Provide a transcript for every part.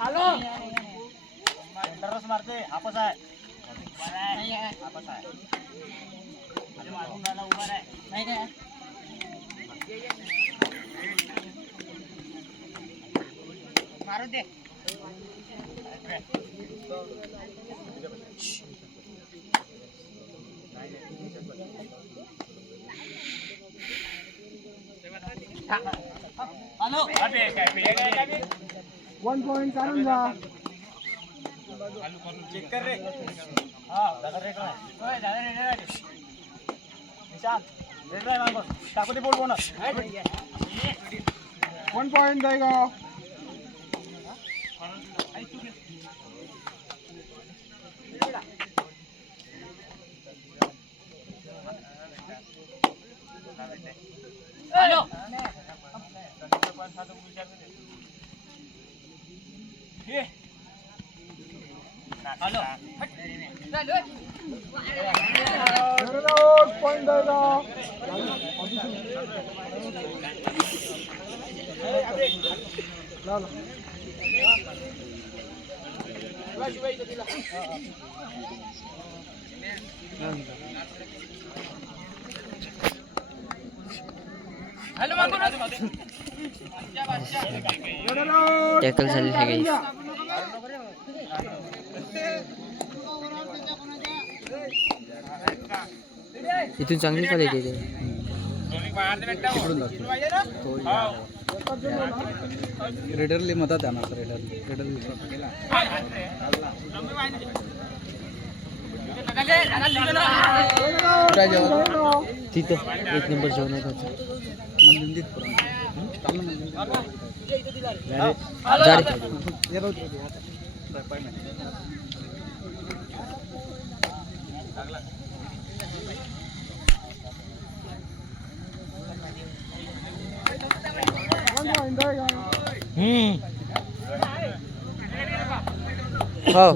Hello मारते आपस आहे आपस आहे अरे मारून राहिला उभा आहे नाही काय मारू दे हॅलो 1 पॉइंट काढून जा चेक कर रे हां दादा रेड आहे ओय दादा रेड आहे निशांत रेड आहे मागो टाकू दे बोल बोनस 1 पॉइंट जाएगा हेलो हेलो पॉइंट जाएगा टॅकल झालेलं आहे गाईस. इथून चांगली क्वालिटी आहे. रेडरली मदत आहे ना रेडर तिथं 1 नंबर जेवण आहे त्याचं. हो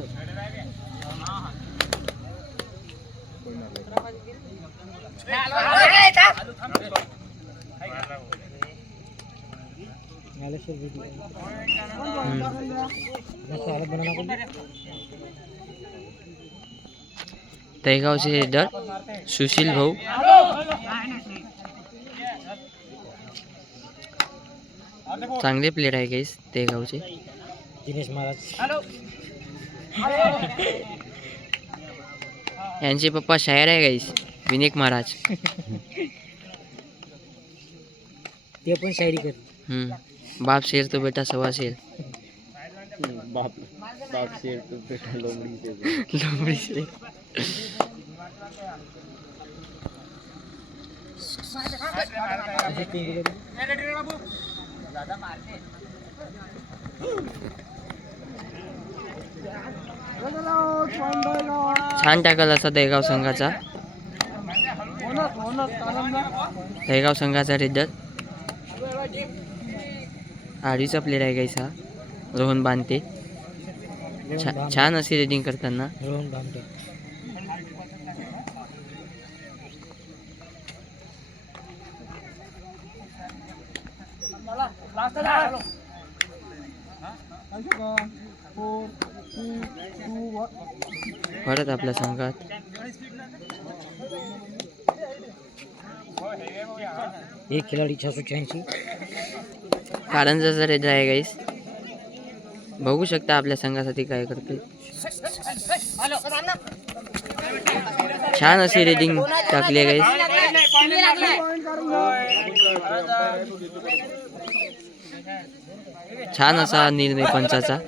तळेगावचे लीडर सुशील भाऊ. चांगले प्लेयर आहे गाईस तळेगावचे. दिनेश महाराज यांचे पप्पा शायर आहे गाईस विनेक महाराज. ते पण शायरी कर. बाप शेर तो बेटा सवा शेर. बाप शेर तो बेटा लोमड़ी से लोमड़ी से. छान टाकल असा दहेगाव संघाचा. दहेगाव संघाचा रेडर आडीचा प्लेयर आहे गाईस हा रोहन बांते. छान अशी रेडिंग करताना. रोहन बांते परत आपल्या संघात एक खिलाडी 686 कारंजाचा रेडर आहे गाईस. बघू शकता आपल्या संघासाठी काय करते. छान अशी रेडिंग टाकली आहे गाईस. छान असा निर्णय पंचाचा.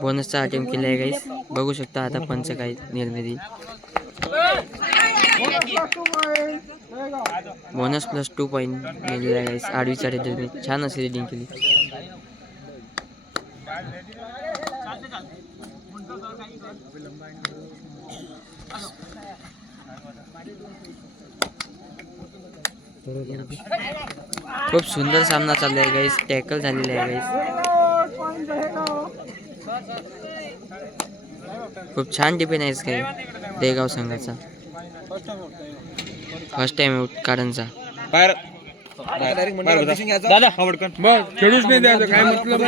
बोनसचा अटेम्प्ट केला आहे गाईस. बघू शकता आता पंच काय निर्णय देईल. बोनस प्लस 2 पॉईंट मिळालेला आहे गाईस. आडवीच्या रेडरने छान अशी रेडिंग केली. खूप सुंदर सामना चालला आहे गाईस. टॅकल झालेला आहे गाईस. खूप छान डिफेन्स आहे काय देगाव संघाचा. फर्स्ट टाइम आउट कारणचा. दादा खेळूच नाही द्यायचं काय मतलब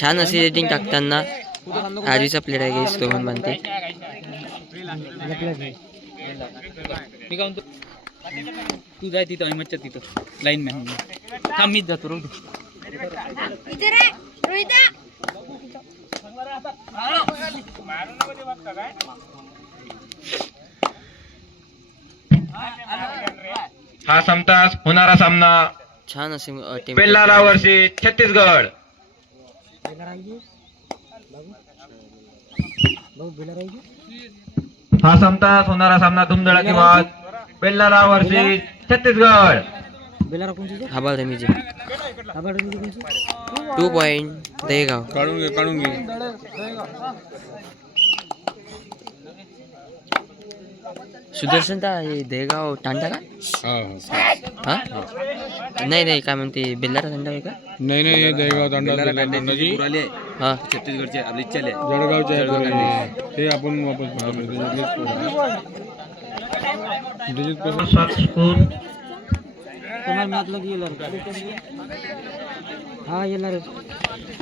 छान अशी रेटिंग टाकताना आधीचा प्लेअर आहे गाईस रोहन बांते. मी काय म्हणतो तू जाय तिथं अहमदच्या तिथं लाईन मॅन थांब मीच जातो रोज. हा समतास होणारा सामना छान असे बेल्लारा वर्सेस छत्तीसगड. हा समतास होणारा सामना धुमधडाकी वाद बेल्लारा वर्सेस छत्तीसगड. हाबाळ रमीजे 2 पॉईंट देगाव. काढून घे सुदर्शन ता हे देगाव तांडा का? हा नाही काय म्हणते बेल्लारा तांडा आहे का? नाही हे दहेगाव तांडा हा छत्तीसगडचे जळगावचे ते आपण वापस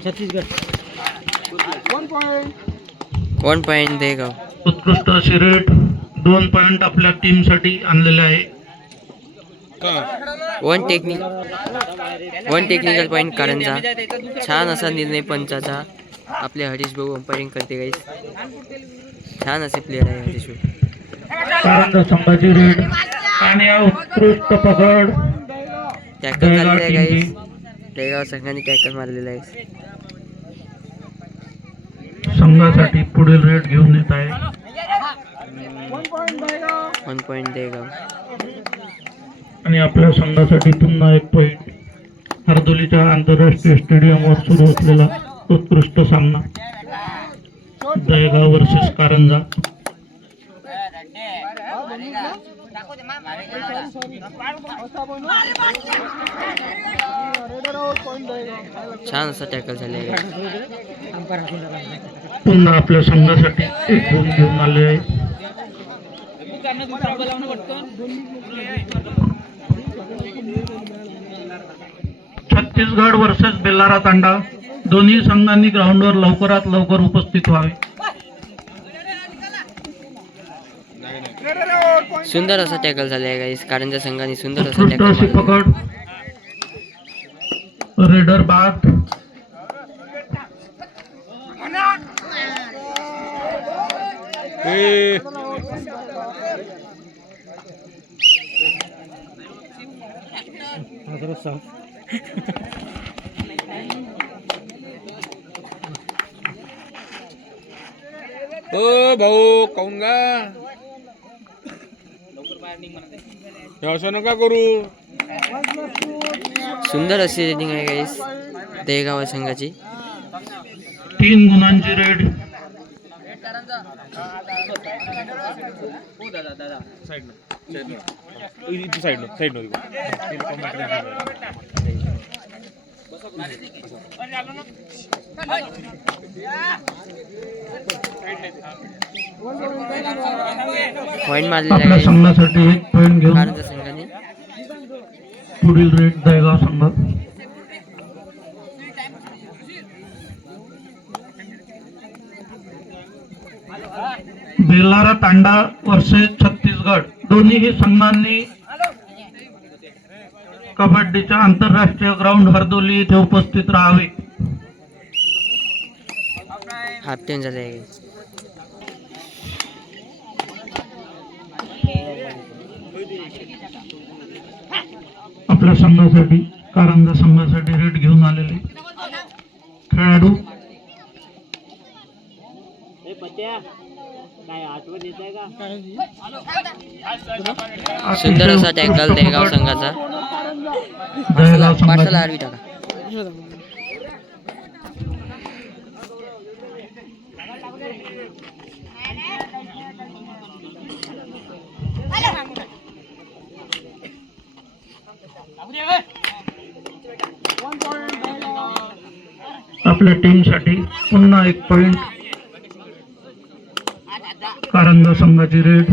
छत्तीसगड 1 पॉईंट देगाव. उत्कृष्ट अशी रेट 2 पॉइंट आपल्या टीम साठी आणलेले आहे. 1 टेक्निकल पॉईंट कारणचा. छान असा निर्णय पंचाचा. आपले हरीश भाऊ अंपायरिंग करते गाईस. छान असे प्लेअर आहे हरीश भाऊ. कारंजा संघाची रेट आणि उत्कृष्ट पकड टॅकल झालेला आहे गाईस. देगाव संघाने टॅकल मारलेला आहे. संघासाठी पुढील रेट घेऊन येत आहे. 1 पॉईंट देगाव. आणि आपल्या संघासाठी पुन्हा 1 पॉइंट. हरदोलीच्या आंतरराष्ट्रीय स्टेडियमवर सुरू असलेला उत्कृष्ट सामना दहेगाव वर्सेस कारंजा. छान असा टॅकल झालेला आहे. पुन्हा आपल्या संघासाठी 1 गुण घेऊन आले आहे. छत्तीसगड वर्सेस बेल्लारा तांडा. दोन्ही संघांनी ग्राउंडवर लवकरात लवकर उपस्थित व्हावे. सुंदर असा टॅकल झाला आहे गाईस. कारंजा संघाने सुंदर असा उत्कृष्ट अशी टॅकल मारला. पकड. रेडर बाद. ओ भाऊ काऊन गा असं नका करू. सुंदर अशी रेटिंग आहे गाईस देगाव संघाची. 3 गुणांची रेड. पॉईंट मारलेला आपल्या आहे संघासाठी 1 पॉइंट घेऊन कारंजा संघाने. पुढील रेट दहेगाव संघ. बेल्लारा तांडा वर्सेस छत्तीसगड. दोन्ही संघांनी कबड्डीच्या आंतरराष्ट्रीय ग्राउंड हरदोली येथे उपस्थित राहावे. हाफ टाइम झाला आहे. आपल्या संघासाठी कारंजा संघासाठी रेट घेऊन आलेले खेळाडू सुंदर असा टॅकल दहेगाव संघाचा. दहेगाव पाठला संघाची आडवी टाका. आपल्या टीमसाठी पुन्हा एक पॉइंट. कारंजा संघाची रेड.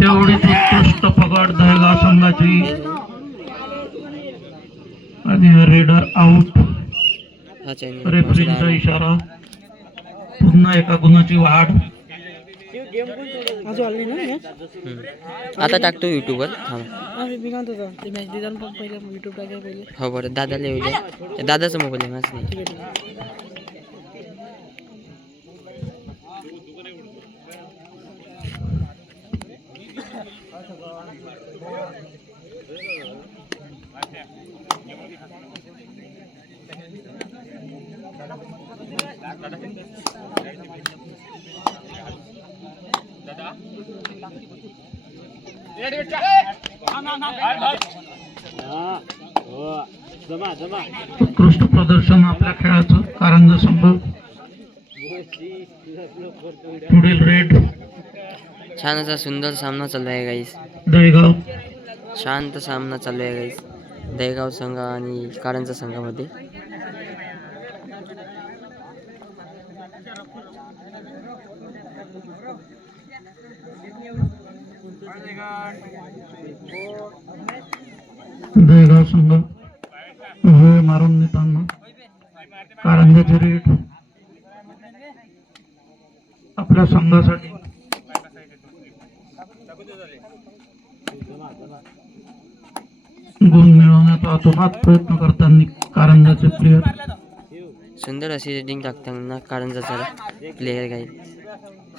तेवढीच उत्कृष्ट पकड दहेगाव संघाची आणि रेडर आउट. हा चॅनल रेफरीचा इशारा. पुन्हा एका गुणाची वाढ. आता टाकतो युट्यूबवर. हो बरं दादाला येऊ द्या. दादाचा मोबाईल आहे माझं नाही. उत्कृष्ट प्रदर्शन आपल्या खेळाचं कारंजा संघ. पुढील रेड छान असा सुंदर सामना चालू आहे गाईस. दहेगाव. शांत सामना चालू आहे गाईस दहेगाव संघ आणि कारंजा संघामध्ये. दहेगाव संघ वेळ मारून नेताना कारंजाची रेड आपल्या संघासाठी. गुण मिळवण्याचा अतोनात प्रयत्न करताना कारंजाचे प्लेयर. सुंदर अशी रेटिंग टाकताना कारंजाचा प्लेयर गाईस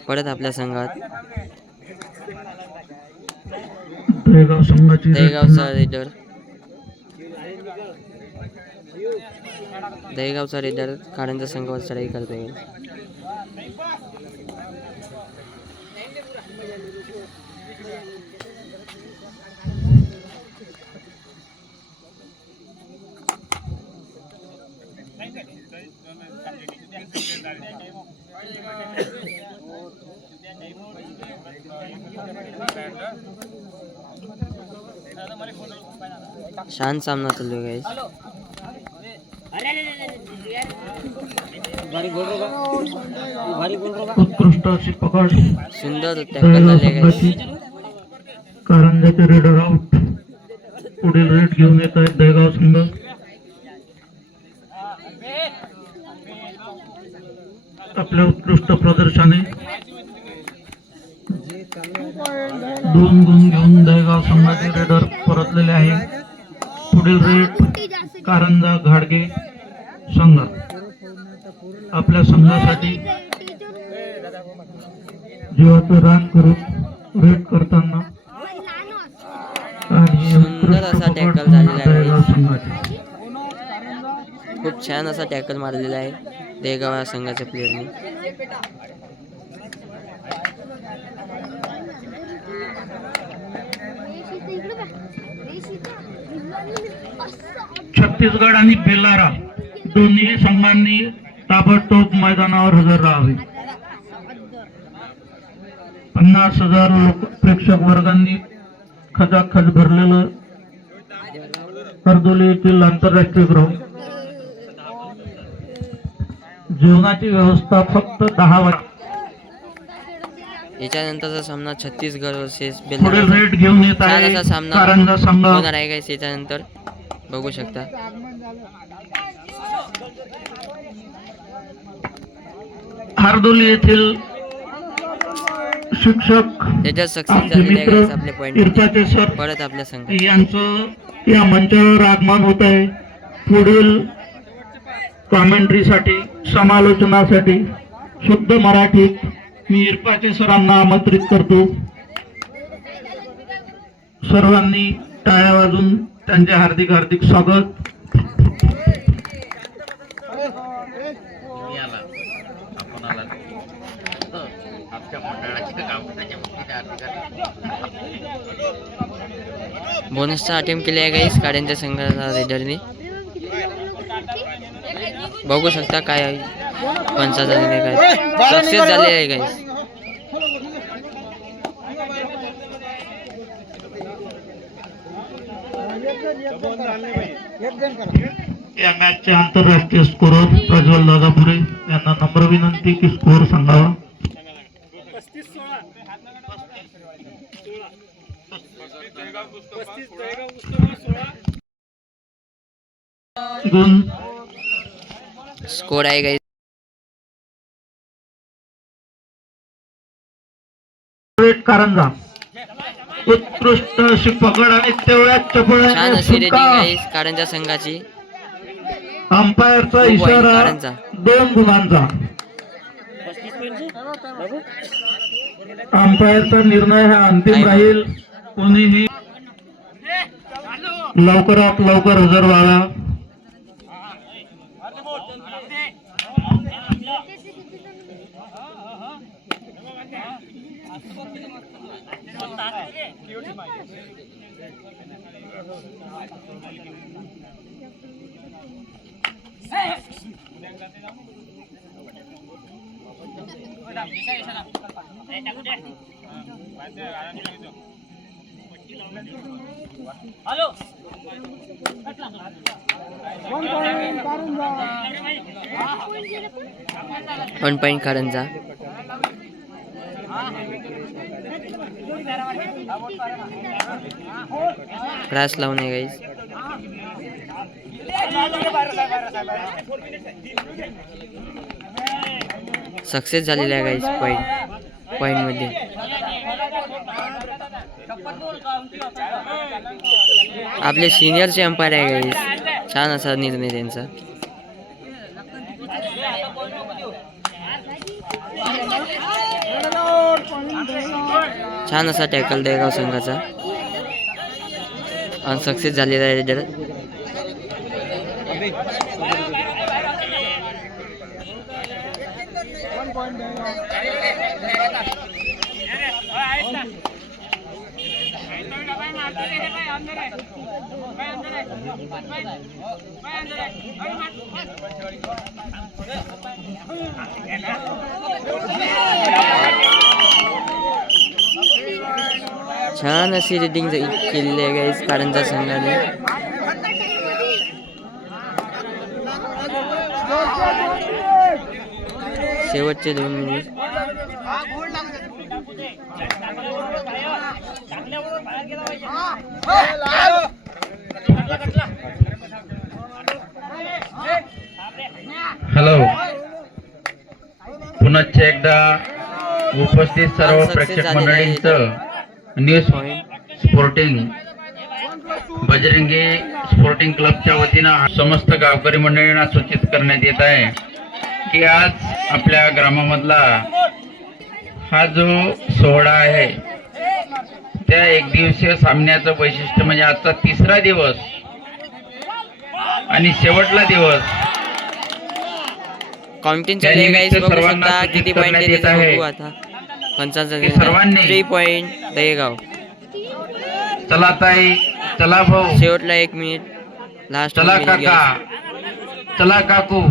परत आपल्या संघात. दहेगाव संघाची दहेगावचा रेडर. दहेगावचा रेडर कारंजा संघावर चढाई करतोय. शांत सामना चालू आहे गाईस. उत्कृष्ट अशी पकड. सुंदर टॅकल झाले गाईस. कारंजाचे रेडर आउट. पुढील रेड घेऊन येत आहेत दहेगाव संघ. आपल्या उत्कृष्ट प्रदर्शनाने 2 गुण घेऊन दहेगाव संघाचे रेडर परतलेले आहे. पुढील रेड कारंजा घाडगे संघ. आपल्या संघासाठी जीवाचं रान करून रेड करताना आणि सुंदर असा टॅकल झालेला आहे. दहेगाव संघाचे. खूप छान असा टॅकल मारलेला आहे दहेगाव संघाच्या प्लेयरने. छत्तीसगड आणि बेलारा दोन्ही संघांनी ताबडतोब मैदानावर हजर राहावे. 50,000 लोक प्रेक्षक वर्गांनी खचाखच भरलेलं हरदोली येथील आंतरराष्ट्रीय ग्राउंड. जेवणाची व्यवस्था फक्त 10 वाजता. याच्यानंतरचा सामना छत्तीसगड वर्सेस पुढील बेलारा. रेड घेऊन येत छान आहे असा सामना कारंजा संघ. होणार आहे गाईस. याच्यानंतर बघू शकता हरदोली येथील शिक्षक त्याच्यात सक्सेस आपले झालेले आहे गाईस आपले मित्र पॉइंट. इरफाचे सर परत आपल्या संघ यांचं या मंचावर आगमन होत आहे. पुढील कॉमेंट्रीसाठी समालोचनासाठी शुद्ध मराठीत मी इरफाचे सरांना आमंत्रित करतो. सर्वांनी टाळ्या वाजून त्यांचे हार्दिक स्वागत. बोनसचा अटेम्प्ट केले आहे गाईस काड्यांच्या संघाचा रेडरने. बघू शकता काय आहे पंचाचा निर्णय काय सक्सेस झालेला आहे गाईस. या मॅचचे आंतरराष्ट्रीय स्कोरर प्रज्वल दादापुरे यांना नम्र विनंती की स्कोर सांगावा. 2 स्कोर आहे गाईस. कारंजा उत्कृष्ट अशी पकड आणि तेवढ्याच छान चपळाने अशी रेटिंग सुटका. गाईस काड्यांच्या संघाची. अंपायरचा खूप वाईट इशारा कारंजा. 2 गुणांचा. अंपायरचा निर्णय हा अंतिम राहील. कोणीही लवकरात लवकर हजर व्हावा. Hello 1 point Karanja. क्रास लावणे गाईस. सक्सेस झालेला आहे गाईस पॉइंट मध्ये. आपले सिनियरचे अंपायर आहे गाईस. छान असा निर्णय त्यांचा. छान असा टॅकल देगाव संघाचा आणि सक्सेस झालेला आहे रेडर. छान अशी रेटिंग केलेली आहे गाईस कारंजा संघाने. शेवटचे 2 मिनिट. हॅलो, पुन्हा एकदा उपस्थित सर्व प्रेक्षक मंडळींचं न्यूज स्पोर्टिंग बजरंगी स्पोर्टिंग क्लबच्या वतीनं समस्त गावकरी मंडळींना सूचित करण्यात येत आहे की आज आपल्या ग्रामामधला हा जो सोहळा आहे त्या एक दिवसीय सामन्याचं वैशिष्ट्य म्हणजे आजचा 3रा दिवस आणि शेवटला दिवस. काउंटिंग चालू आहे गाईस. बघू शकता किती पॉइंट देत आहे आता. 55 3 पॉइंट दहेगाव. चला ताई, चला भाऊ, शेवटला 1 मिनिट. लास्ट चला काका, चला काकू,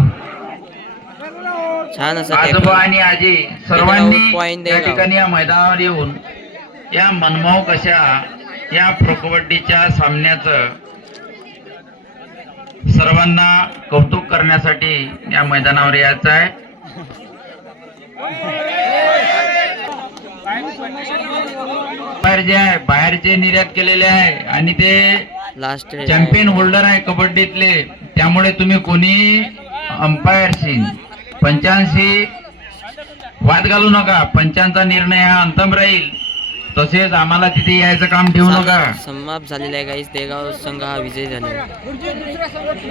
छान असा आजोबा आणि आजी सर्वांनी point या ठिकाणी या मैदानावर येऊन या मनमोहक अशा या प्रो कबड्डीच्या सामन्याचं सर्वांना कौतुक करण्यासाठी या मैदानावर यायचं आहे. बाहेर जे आहे बाहेरचे निर्यात केलेले आहे आणि ते लास्ट चॅम्पियन होल्डर आहे कबड्डीतले. त्यामुळे तुम्ही कोणी अंपायरशी पंचांशी वाद घालू नका. पंचांचा निर्णय हा अंतिम राहील. तसेच आम्हाला तिथे यायचं काम ठेवू नका. समाप्त झालेला आहे गाईस. देगाव संघ हा विजय झालेला आहे.